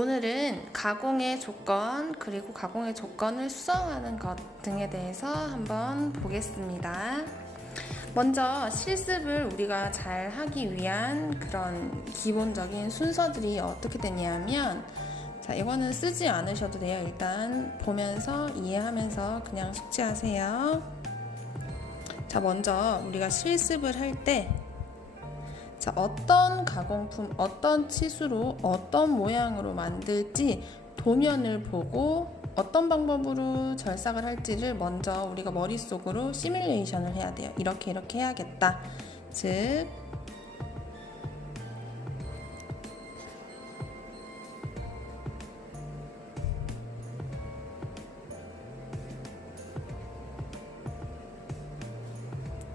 오늘은 가공의 조건 그리고 가공의 조건을 수정하는 것 등에 대해서 한번 보겠습니다. 먼저 실습을 우리가 잘 하기 위한 그런 기본적인 순서들이 어떻게 되냐면, 자, 이거는 쓰지 않으셔도 돼요. 일단 보면서 이해하면서 그냥 숙지하세요. 자, 먼저 우리가 실습을 할 때, 자, 어떤 가공품, 어떤 치수로 어떤 모양으로 만들지 도면을 보고 어떤 방법으로 절삭을 할지를 먼저 우리가 머릿속으로 시뮬레이션을 해야 돼요. 이렇게 해야겠다. 즉,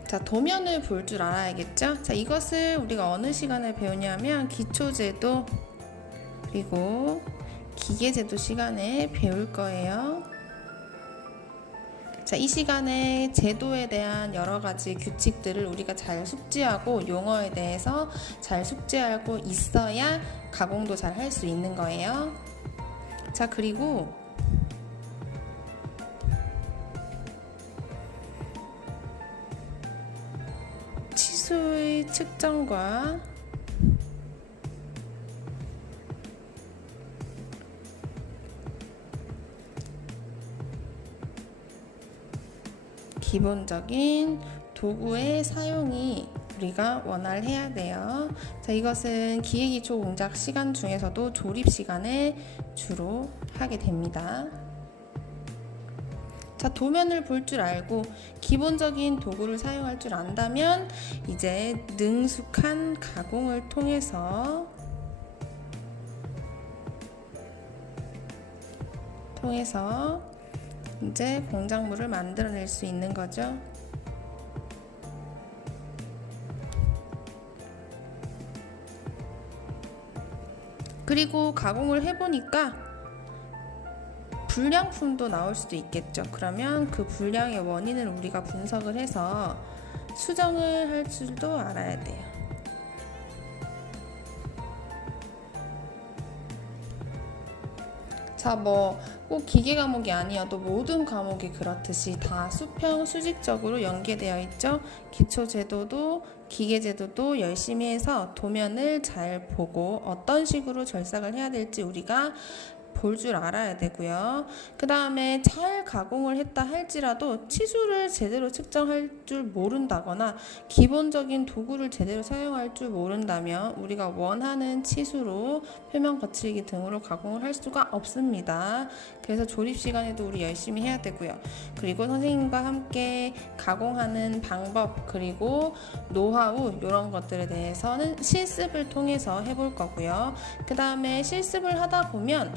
자, 도면을 볼 줄 알아야겠죠? 자, 이것을 우리가 어느 시간에 배우냐면 기초제도 그리고 기계제도 시간에 배울 거예요. 자, 이 시간에 제도에 대한 여러 가지 규칙들을 우리가 잘 숙지하고 용어에 대해서 잘 숙지하고 있어야 가공도 잘 할 수 있는 거예요. 자, 그리고 치수의 측정과 기본적인 도구의 사용이 우리가 원활해야 돼요. 자, 이것은 기계기초 공작 시간 중에서도 조립 시간에 주로 하게 됩니다. 자, 도면을 볼 줄 알고 기본적인 도구를 사용할 줄 안다면 이제 능숙한 가공을 통해서 이제 공작물을 만들어낼 수 있는 거죠. 그리고 가공을 해보니까 불량품도 나올 수도 있겠죠. 그러면 그 불량의 원인을 우리가 분석을 해서 수정을 할 줄도 알아야 돼요. 자, 꼭 기계 과목이 아니어도 모든 과목이 그렇듯이 다 수평 수직적으로 연계되어 있죠. 기초제도도 기계제도도 열심히 해서 도면을 잘 보고 어떤 식으로 절삭을 해야 될지 우리가 볼 줄 알아야 되고요. 그 다음에 잘 가공을 했다 할지라도 치수를 제대로 측정할 줄 모른다거나 기본적인 도구를 제대로 사용할 줄 모른다면 우리가 원하는 치수로 표면 거칠기 등으로 가공을 할 수가 없습니다. 그래서 조립 시간에도 우리 열심히 해야 되고요. 그리고 선생님과 함께 가공하는 방법 그리고 노하우 이런 것들에 대해서는 실습을 통해서 해볼 거고요. 그 다음에 실습을 하다 보면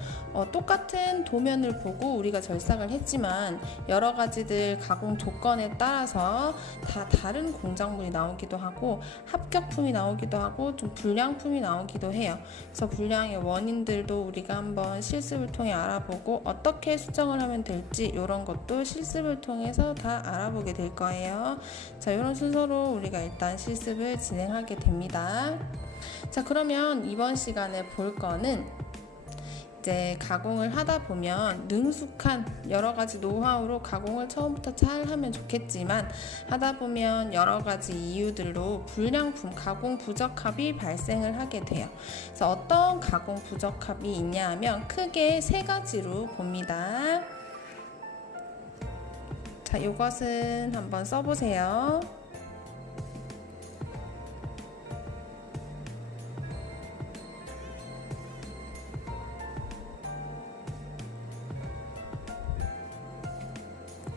똑같은 도면을 보고 우리가 절삭을 했지만 여러 가지들 가공 조건에 따라서 다 다른 공작물이 나오기도 하고 합격품이 나오기도 하고 좀 불량품이 나오기도 해요. 그래서 불량의 원인들도 우리가 한번 실습을 통해 알아보고 어떻게 수정을 하면 될지 이런 것도 실습을 통해서 다 알아보게 될 거예요. 자, 이런 순서로 우리가 일단 실습을 진행하게 됩니다. 자, 그러면 이번 시간에 볼 거는 이제 가공을 하다 보면 능숙한 여러 가지 노하우로 가공을 처음부터 잘 하면 좋겠지만 하다 보면 여러 가지 이유들로 불량품, 가공 부적합이 발생을 하게 돼요. 그래서 어떤 가공 부적합이 있냐 하면 크게 세 가지로 봅니다. 자, 이것은 한번 써보세요.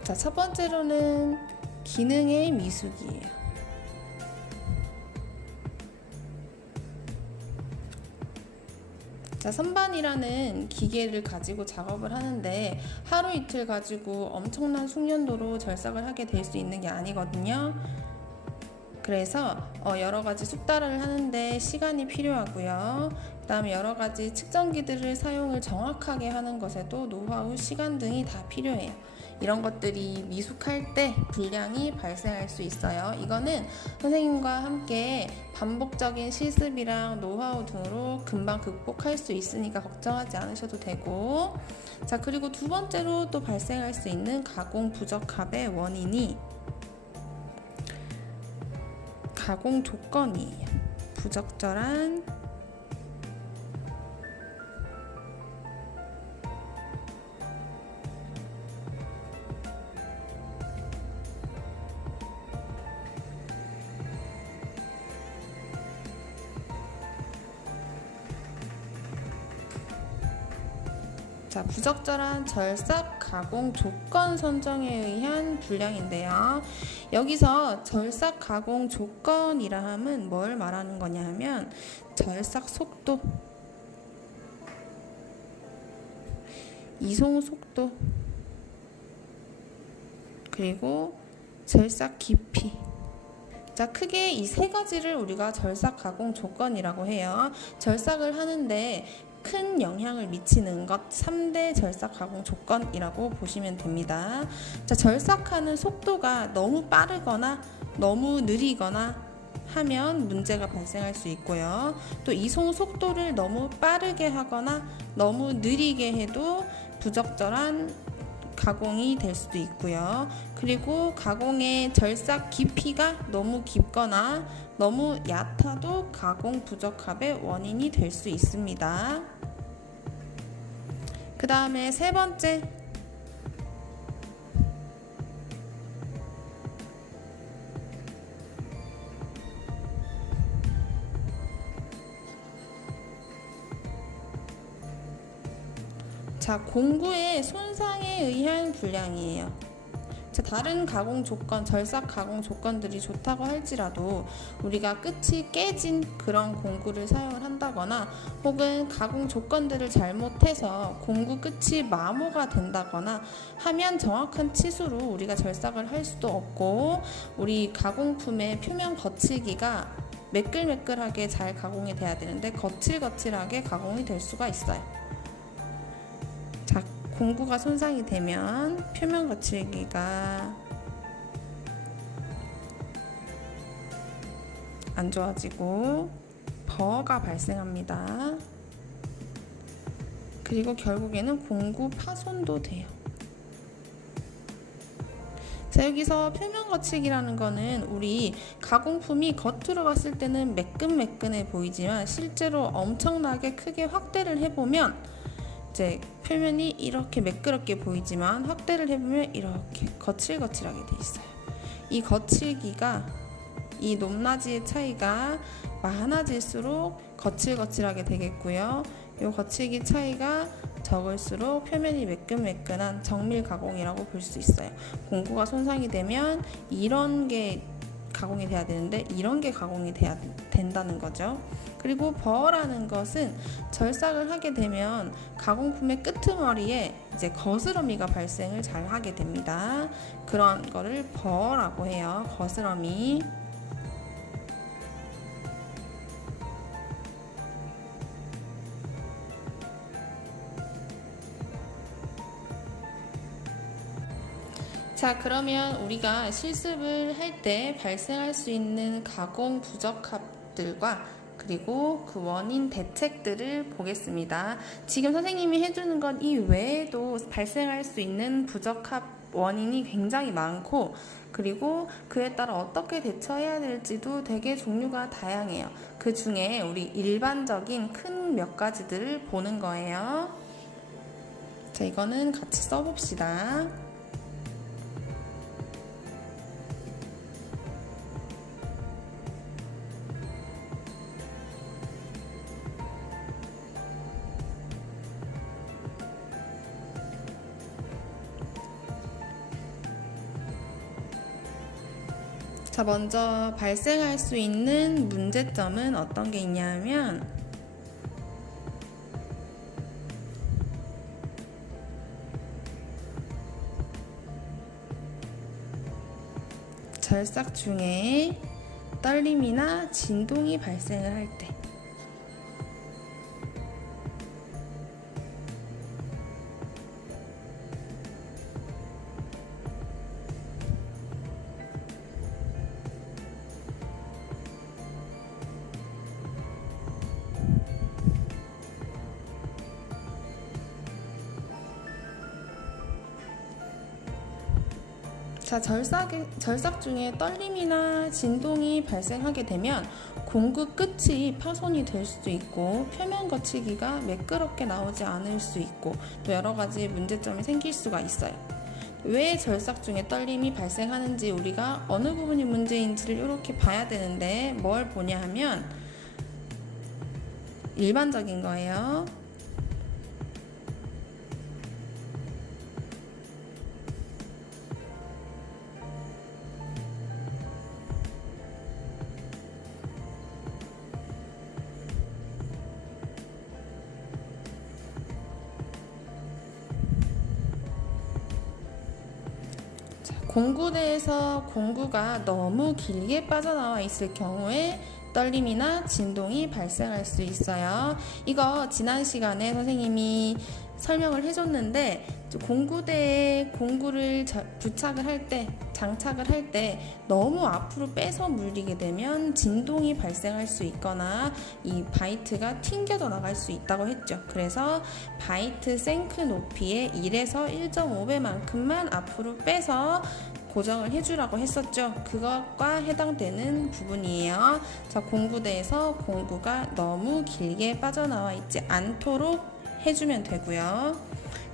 자, 첫 번째로는 기능의 미숙이에요. 자, 선반이라는 기계를 가지고 작업을 하는데 하루 이틀 가지고 엄청난 숙련도로 절삭을 하게 될 수 있는 게 아니거든요. 그래서 여러 가지 숙달을 하는데 시간이 필요하고요. 그 다음에 여러 가지 측정기들을 사용을 정확하게 하는 것에도 노하우, 시간 등이 다 필요해요. 이런 것들이 미숙할 때 불량이 발생할 수 있어요. 이거는 선생님과 함께 반복적인 실습이랑 노하우 등으로 금방 극복할 수 있으니까 걱정하지 않으셔도 되고, 자, 그리고 두 번째로 또 발생할 수 있는 가공 부적합의 원인이 가공 조건이에요. 부적절한 부적절한 절삭 가공 조건 선정에 의한 불량인데요. 여기서 절삭 가공 조건이라 함은 뭘 말하는 거냐 하면 절삭 속도, 이송 속도, 그리고 절삭 깊이. 자, 크게 이 세 가지를 우리가 절삭 가공 조건이라고 해요. 절삭을 하는데 큰 영향을 미치는 것 3대 절삭 가공 조건이라고 보시면 됩니다. 자, 절삭하는 속도가 너무 빠르거나 너무 느리거나 하면 문제가 발생할 수 있고요. 또 이송 속도를 너무 빠르게 하거나 너무 느리게 해도 부적절한 가공이 될 수도 있고요. 그리고 가공의 절삭 깊이가 너무 깊거나 너무 얕아도 가공 부적합의 원인이 될 수 있습니다. 그 다음에 세 번째, 자, 공구의 손상에 의한 불량이에요. 자, 다른 가공 조건, 절삭 가공 조건들이 좋다고 할지라도 우리가 끝이 깨진 그런 공구를 사용을 한다거나 혹은 가공 조건들을 잘못해서 공구 끝이 마모가 된다거나 하면 정확한 치수로 우리가 절삭을 할 수도 없고, 우리 가공품의 표면 거칠기가 매끌매끌하게 잘 가공이 돼야 되는데 거칠거칠하게 가공이 될 수가 있어요. 자, 공구가 손상이 되면 표면 거칠기가 안 좋아지고 버가 발생합니다. 그리고 결국에는 공구 파손도 돼요. 자, 여기서 표면 거칠기라는 거는 우리 가공품이 겉으로 봤을 때는 매끈매끈해 보이지만 실제로 엄청나게 크게 확대를 해보면 이제 표면이 이렇게 매끄럽게 보이지만 확대를 해보면 이렇게 거칠거칠하게 돼 있어요. 이 거칠기가, 이 높낮이의 차이가 많아질수록 거칠거칠하게 되겠고요. 이 거칠기 차이가 적을수록 표면이 매끈매끈한 정밀 가공이라고 볼 수 있어요. 공구가 손상이 되면 이런 게 가공이 돼야 되는데 이런 게 가공이 돼야 된다는 거죠. 그리고 버라는 것은 절삭을 하게 되면 가공품의 끄트머리에 이제 거스러미가 발생을 잘 하게 됩니다. 그런 거를 버라고 해요. 거스러미. 자, 그러면 우리가 실습을 할 때 발생할 수 있는 가공 부적합들과 그리고 그 원인 대책들을 보겠습니다. 지금 선생님이 해주는 건 이 외에도 발생할 수 있는 부적합 원인이 굉장히 많고, 그리고 그에 따라 어떻게 대처해야 될지도 되게 종류가 다양해요. 그 중에 우리 일반적인 큰 몇 가지들을 보는 거예요. 자, 이거는 같이 써봅시다. 자, 먼저 발생할 수 있는 문제점은 어떤 게 있냐면 절삭 중에 떨림이나 진동이 발생을 할 때, 자, 절삭 중에 떨림이나 진동이 발생하게 되면 공구 끝이 파손이 될 수도 있고 표면 거치기가 매끄럽게 나오지 않을 수 있고 또 여러 가지 문제점이 생길 수가 있어요. 왜 절삭 중에 떨림이 발생하는지 우리가 어느 부분이 문제인지를 이렇게 봐야 되는데 뭘 보냐 하면 일반적인 거예요. 공구대에서 공구가 너무 길게 빠져나와 있을 경우에 떨림이나 진동이 발생할 수 있어요. 이거 지난 시간에 선생님이 설명을 해줬는데 공구대에 공구를 부착을 할 때, 장착을 할 때 너무 앞으로 빼서 물리게 되면 진동이 발생할 수 있거나 이 바이트가 튕겨져 나갈 수 있다고 했죠. 그래서 바이트 생크 높이의 1에서 1.5배만큼만 앞으로 빼서 고정을 해주라고 했었죠. 그것과 해당되는 부분이에요. 자, 공구대에서 공구가 너무 길게 빠져나와 있지 않도록 해주면 되고요.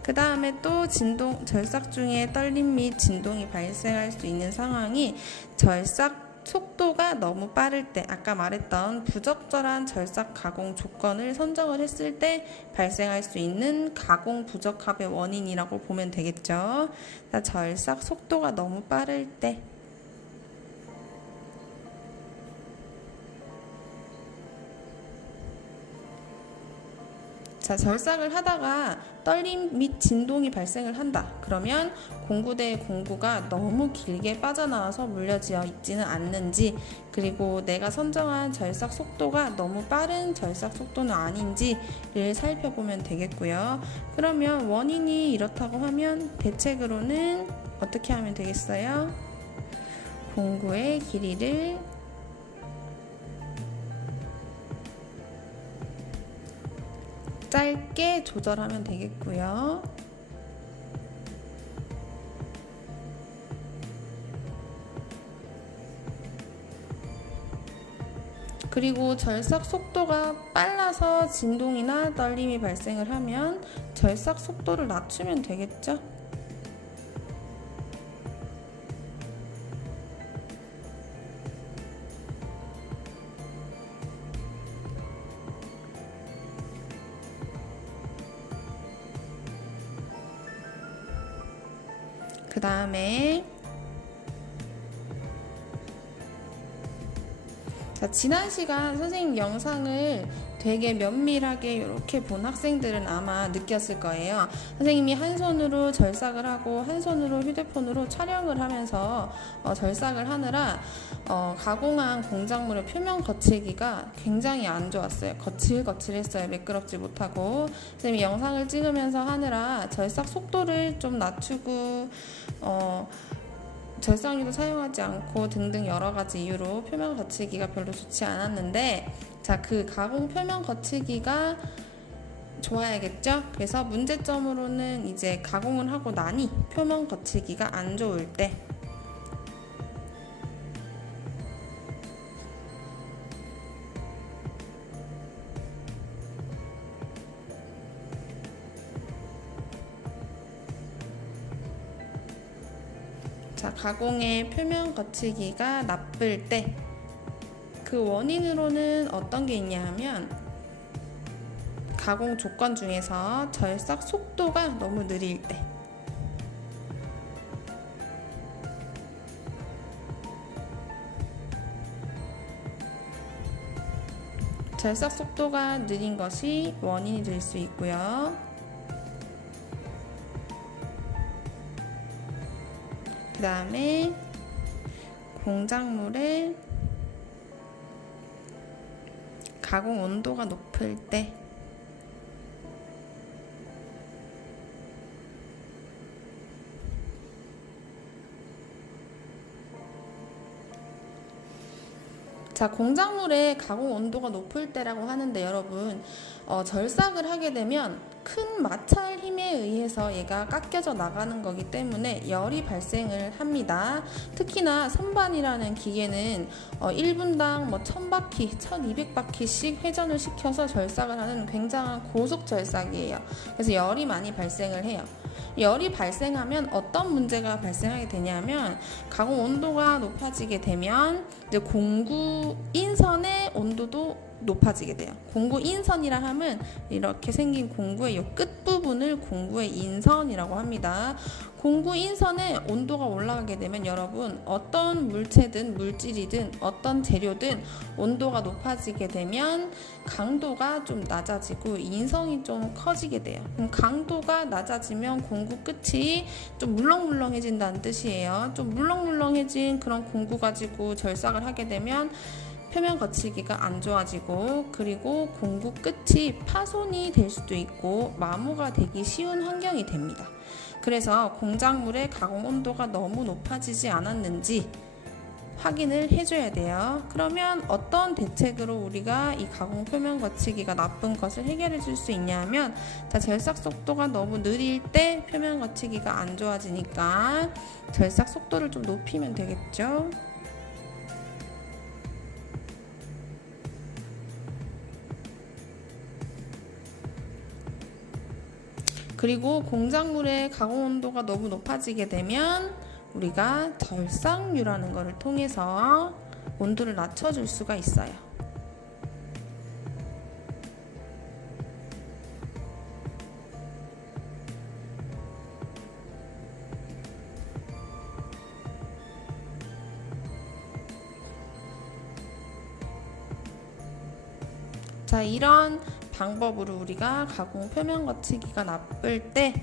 그 다음에 또 절삭 중에 떨림 및 진동이 발생할 수 있는 상황이 절삭 속도가 너무 빠를 때, 아까 말했던 부적절한 절삭 가공 조건을 선정을 했을 때 발생할 수 있는 가공 부적합의 원인이라고 보면 되겠죠. 자, 절삭 속도가 너무 빠를 때, 자, 절삭을 하다가 떨림 및 진동이 발생을 한다. 그러면 공구대의 공구가 너무 길게 빠져나와서 물려지어 있지는 않는지, 그리고 내가 선정한 절삭 속도가 너무 빠른 절삭 속도는 아닌지를 살펴보면 되겠고요. 그러면 원인이 이렇다고 하면 대책으로는 어떻게 하면 되겠어요? 공구의 길이를 짧게 조절하면 되겠고요. 그리고 절삭 속도가 빨라서 진동이나 떨림이 발생을 하면 절삭 속도를 낮추면 되겠죠. 그 다음에 지난 시간 선생님 영상을 되게 면밀하게 이렇게 본 학생들은 아마 느꼈을 거예요. 선생님이 한 손으로 절삭을 하고 한 손으로 휴대폰으로 촬영을 하면서 절삭을 하느라 가공한 공작물의 표면 거치기가 굉장히 안 좋았어요. 거칠거칠했어요. 매끄럽지 못하고. 선생님이 영상을 찍으면서 하느라 절삭 속도를 좀 낮추고 절삭유도 사용하지 않고 등등 여러 가지 이유로 표면 거치기가 별로 좋지 않았는데, 자, 그 가공 표면 거치기가 좋아야겠죠? 그래서 문제점으로는 이제 가공을 하고 나니 표면 거치기가 안 좋을 때, 자, 가공의 표면 거치기가 나쁠 때, 그 원인으로는 어떤 게 있냐 하면 가공 조건 중에서 절삭 속도가 너무 느릴 때, 절삭 속도가 느린 것이 원인이 될 수 있고요. 그 다음에 공작물의 가공 온도가 높을 때, 자, 공작물의 가공 온도가 높을 때라고 하는데 여러분, 절삭을 하게 되면 큰 마찰 힘에 의해서 얘가 깎여져 나가는 거기 때문에 열이 발생을 합니다. 특히나 선반이라는 기계는 1분당 1000바퀴, 1200바퀴씩 회전을 시켜서 절삭을 하는 굉장한 고속 절삭이에요. 그래서 열이 많이 발생을 해요. 열이 발생하면 어떤 문제가 발생하게 되냐면 가공 온도가 높아지게 되면 이제 공구 인선의 온도도 높아지게 돼요. 공구 인선이라 하면 이렇게 생긴 공구의 이 끝부분을 공구의 인선이라고 합니다. 공구 인선의 온도가 올라가게 되면 여러분 어떤 물체든 물질이든 어떤 재료든 온도가 높아지게 되면 강도가 좀 낮아지고 인선이 좀 커지게 돼요. 그럼 강도가 낮아지면 공구 끝이 좀 물렁물렁해진다는 뜻이에요. 좀 물렁물렁해진 그런 공구 가지고 절삭을 하게 되면 표면 거치기가 안 좋아지고 그리고 공구 끝이 파손이 될 수도 있고 마모가 되기 쉬운 환경이 됩니다. 그래서 공작물의 가공 온도가 너무 높아지지 않았는지 확인을 해줘야 돼요. 그러면 어떤 대책으로 우리가 이 가공 표면 거치기가 나쁜 것을 해결해 줄 수 있냐면, 자, 절삭 속도가 너무 느릴 때 표면 거치기가 안 좋아지니까 절삭 속도를 좀 높이면 되겠죠. 그리고 공작물의 가공 온도가 너무 높아지게 되면 우리가 절삭유라는 것을 통해서 온도를 낮춰줄 수가 있어요. 자, 이런 방법으로 우리가 가공 표면 거치기가 나쁠 때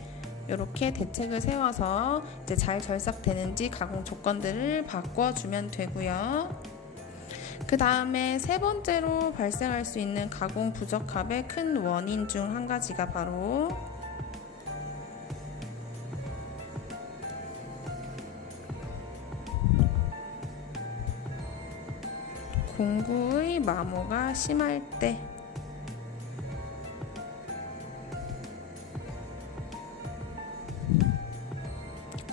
이렇게 대책을 세워서 이제 잘 절삭되는지 가공 조건들을 바꿔주면 되고요. 그 다음에 세 번째로 발생할 수 있는 가공 부적합의 큰 원인 중 한 가지가 바로 공구의 마모가 심할 때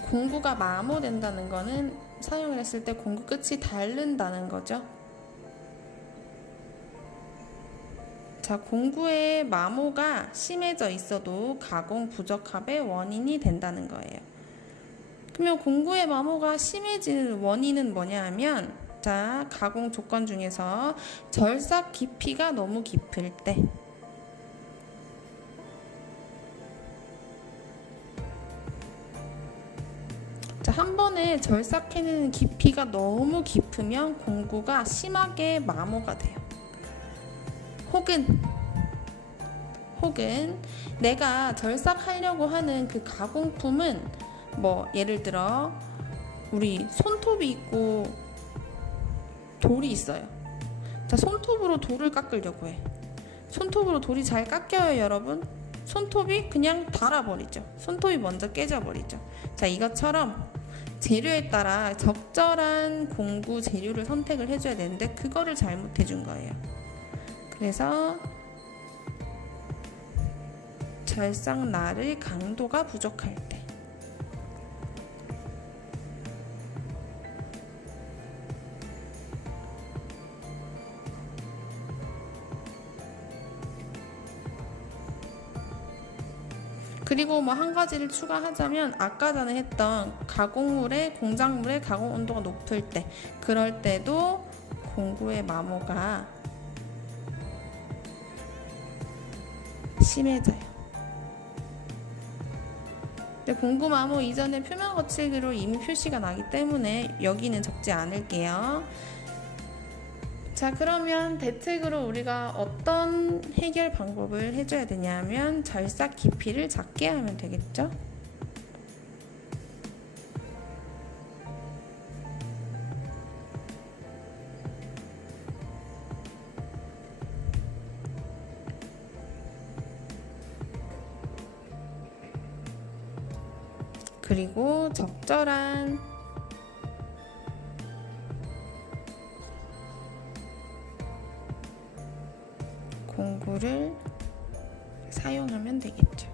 공구가 마모된다는 거는 사용을 했을 때 공구 끝이 닳는다는 거죠. 자, 공구의 마모가 심해져 있어도 가공 부적합의 원인이 된다는 거예요. 그러면 공구의 마모가 심해지는 원인은 뭐냐 하면, 자, 가공 조건 중에서 절삭 깊이가 너무 깊을 때, 자, 한 번에 절삭해내는 깊이가 너무 깊으면 공구가 심하게 마모가 돼요. 혹은 내가 절삭하려고 하는 그 가공품은 뭐 예를 들어 우리 손톱이 있고 돌이 있어요. 자, 손톱으로 돌을 깎으려고 해. 손톱으로 돌이 잘 깎여요, 여러분? 손톱이 그냥 닳아버리죠. 손톱이 먼저 깨져버리죠. 자, 이것처럼 재료에 따라 적절한 공구 재료를 선택을 해줘야 되는데 그거를 잘못해준 거예요. 그래서 절삭날의 강도가 부족할 때, 그리고 뭐 한 가지를 추가하자면 아까 전에 했던 공작물의 가공 온도가 높을 때, 그럴 때도 공구의 마모가 심해져요. 근데 공구 마모 이전에 표면 거칠기로 이미 표시가 나기 때문에 여기는 적지 않을게요. 자, 그러면 대책으로 우리가 어떤 해결 방법을 해줘야 되냐면 절삭 깊이를 작게 하면 되겠죠. 그리고 적절한 기구를 사용하면 되겠죠.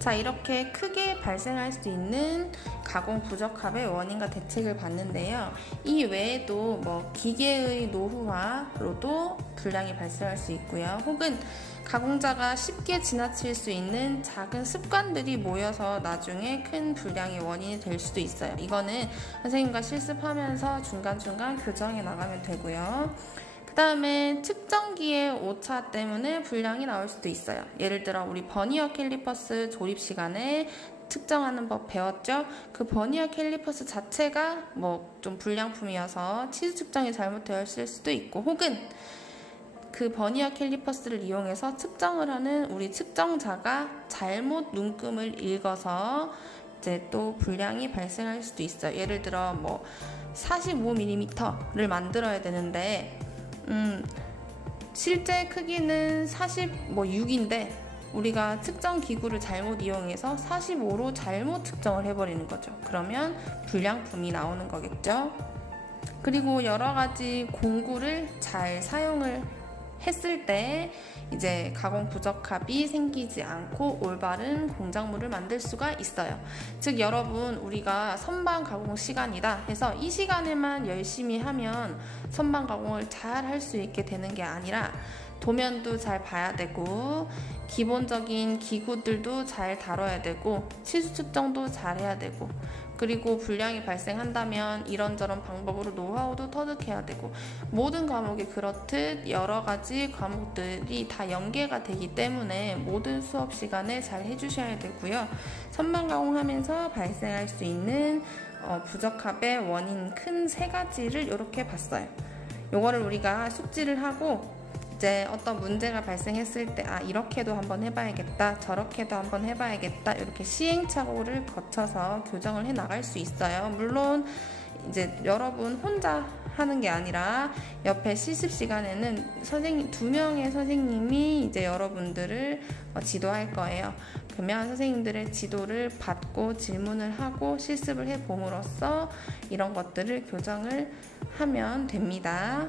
자, 이렇게 크게 발생할 수 있는 가공 부적합의 원인과 대책을 봤는데요. 이 외에도 기계의 노후화로도 불량이 발생할 수 있고요. 혹은 가공자가 쉽게 지나칠 수 있는 작은 습관들이 모여서 나중에 큰 불량의 원인이 될 수도 있어요. 이거는 선생님과 실습하면서 중간중간 교정해 나가면 되고요. 그 다음에 측정기의 오차 때문에 불량이 나올 수도 있어요. 예를 들어 우리 버니어 캘리퍼스 조립 시간에 측정하는 법 배웠죠? 그 버니어 캘리퍼스 자체가 좀 불량품이어서 치수 측정이 잘못되었을 수도 있고, 혹은 그 버니어 캘리퍼스를 이용해서 측정을 하는 우리 측정자가 잘못 눈금을 읽어서 이제 또 불량이 발생할 수도 있어요. 예를 들어 45mm를 만들어야 되는데 실제 크기는 46인데 우리가 측정 기구를 잘못 이용해서 45로 잘못 측정을 해버리는 거죠. 그러면 불량품이 나오는 거겠죠. 그리고 여러 가지 공구를 잘 사용을 했을 때 이제 가공 부적합이 생기지 않고 올바른 공작물을 만들 수가 있어요. 즉 여러분, 우리가 선반 가공 시간이다 해서 이 시간에만 열심히 하면 선반 가공을 잘 할 수 있게 되는 게 아니라 도면도 잘 봐야 되고 기본적인 기구들도 잘 다뤄야 되고 치수 측정도 잘 해야 되고, 그리고 불량이 발생한다면 이런저런 방법으로 노하우도 터득해야 되고, 모든 과목이 그렇듯 여러 가지 과목들이 다 연계가 되기 때문에 모든 수업 시간에 잘 해주셔야 되고요. 선반 가공하면서 발생할 수 있는 부적합의 원인 큰 3가지를 이렇게 봤어요. 요거를 우리가 숙지를 하고 이제 어떤 문제가 발생했을 때 이렇게도 한번 해봐야겠다, 저렇게도 한번 해봐야겠다, 이렇게 시행착오를 거쳐서 교정을 해 나갈 수 있어요. 물론 이제 여러분 혼자 하는 게 아니라 옆에 실습 시간에는 2명의 선생님이 이제 여러분들을 지도할 거예요. 그러면 선생님들의 지도를 받고 질문을 하고 실습을 해 봄으로써 이런 것들을 교정을 하면 됩니다.